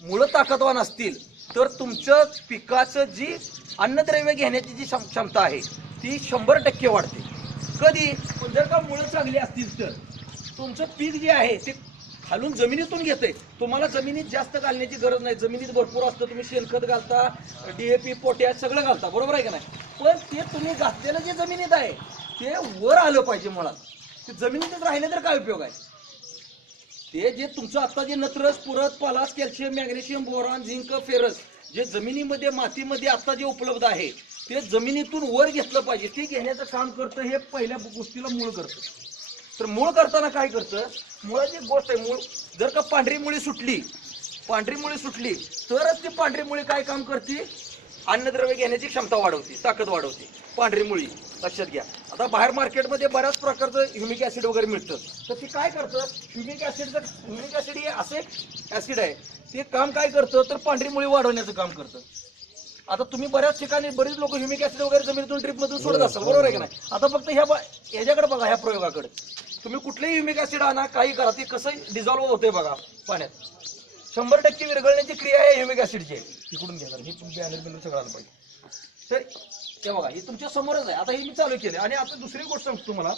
मुळं ताकदवान असतील तर तुमचं पिकाचं जी अन्नद्रव्य घेण्याची जी क्षमता आहे ती 100% वाढते. कधी पण जर का मुळं चांगली असतील तर तुमचं पीक जे आहे ते खालून जमिनीतून घेते. तुम्हाला जमिनीत जास्त घालण्याची गरज नाही. जमिनीत भरपूर असतं, तुम्ही शेणखत घालता, DAP, पोटॅश सगळं घालता, बरोबर आहे का नाही? पण ते तुम्ही घातलेलं जे जमिनीत आहे ते वर आलं पाहिजे. मुळात ते जमिनीतच राहिले तर काय उपयोग आहे? ते जे तुमचं आता जे नत्र, स्फुरद, पॉलाश, calcium, magnesium, boron, zinc, ferrous जे जमिनीमध्ये मातीमध्ये आता जे उपलब्ध आहे ते जमिनीतून वर घेतलं पाहिजे. ते घेण्याचं काम करतं हे पहिल्या गोष्टीला मूळ करतं. तर मूळ करताना काय करतं? मुळाची गोष्ट आहे, मूळ जर का पांढरी मुळी सुटली तरच ती पांढरी मुळी काय काम करते? अन्नद्रव्य घेण्याची क्षमता वाढवते, ताकद वाढवते पांढरी मुळी. लक्षात घ्या. आता बाहेर मार्केटमध्ये बऱ्याच प्रकारचं ह्युमिक ऍसिड वगैरे मिळतं, तर ते काय करतं? ह्युमिक ऍसिड हे असे ऍसिड आहे, ते काम काय करतं तर पांढरी मुळी वाढवण्याचं काम करतं. आता तुम्ही बऱ्याच ठिकाणी बरीच लोक ह्युमिक ऍसिड वगैरे जमिनीतून ड्रिपमधून सोडत असाल, बरोबर आहे का नाही? आता फक्त ह्याच्याकडे बघा, ह्या प्रयोगाकडे तुम्ही कुठलेही ह्युमिक ऍसिड आणा, काही करा, ते कसं डिझॉल्व्ह होते बघा पाण्यात. 100% विरघळण्याची क्रिया आहे ह्युमिक ऍसिडची. इकडून घ्या, हे तुमच्या बॅनर सगळं आलं पाहिजे. तर ते बघा, हे तुमच्या समोरच आहे. आता हे मी चालू केले. आणि आता दुसरी गोष्ट सांगतो तुम्हाला,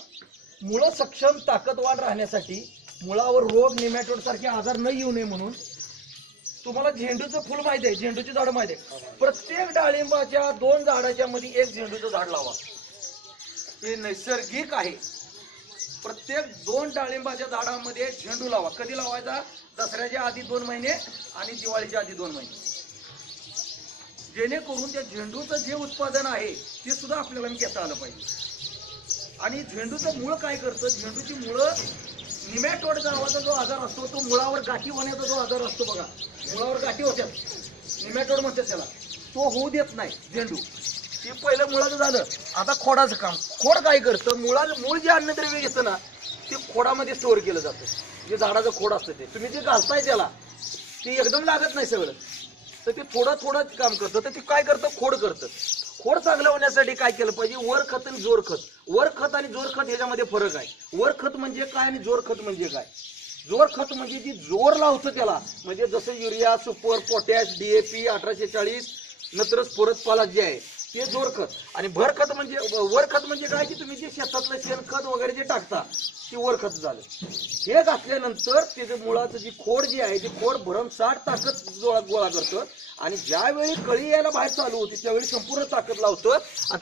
मुळं सक्षम ताकदवान राहण्यासाठी, मुळावर रोग, निमॅटोड सारखे आजार न येऊ नये म्हणून, तुम्हाला झेंडूचं फुल माहिती आहे, झेंडूची झाडं माहिती आहे. प्रत्येक डाळिंबाच्या 2 झाडाच्या मध्ये एक झेंडूचं झाड लावा. हे नैसर्गिक आहे. प्रत्येक 2 डाळिंबाच्या झाडामध्ये झेंडू लावा. कधी लावायचा? दसऱ्याच्या आधी 2 महिने आणि दिवाळीच्या आधी 2 महिने. जेणेकरून त्या झेंडूचं जे उत्पादन आहे ते सुद्धा आपल्याला घेता आलं पाहिजे. आणि झेंडूचं मूळ काय करतं? झेंडूची मुळं, निमॅटोड नावाचा जो आजार असतो, तो मुळावर गाठी होण्याचा जो आजार असतो बघा, मुळावर गाठी होत्यात, निमॅटोड म्हणतात त्याला, तो होऊ देत नाही झेंडू. ते पहिलं मुळाचं झालं. आता खोडाचं काम. खोड काय करतं? मूळ जे अन्नद्रव्य घेतं ना ते खोडामध्ये स्टोअर केलं जातं. जे झाडाचं खोड असतं ते तुम्ही जे घालताय त्याला ते एकदम लागत नाही सगळं, तर ते थोडं काम करतं. तर ते काय करतं? खोड करतं. खोड चांगलं होण्यासाठी काय केलं पाहिजे? वर खत आणि जोर खत. वर खत आणि जोर खत ह्याच्यामध्ये फरक आहे. वर खत म्हणजे काय आणि जोर खत म्हणजे काय? जोर खत म्हणजे जी जोर लावतं त्याला, म्हणजे जसं युरिया, सुपर, पोटॅश, DAP, 1840, नत्र, स्फुरद, पॉलाश जे आहे ते जोर खत. आणि भर खत म्हणजे, वर खत म्हणजे काय की तुम्ही जे शेतातलं शेणखत वगैरे जे टाकता ते वर खत झालं. हे घातल्यानंतर त्याचं मुळाचं जी खोड जी आहे ते खोड भरमसाठ ताकद गोळा करतं. आणि ज्यावेळी कळी यायला बाहेर चालू होती त्यावेळी संपूर्ण ताकद लावतं.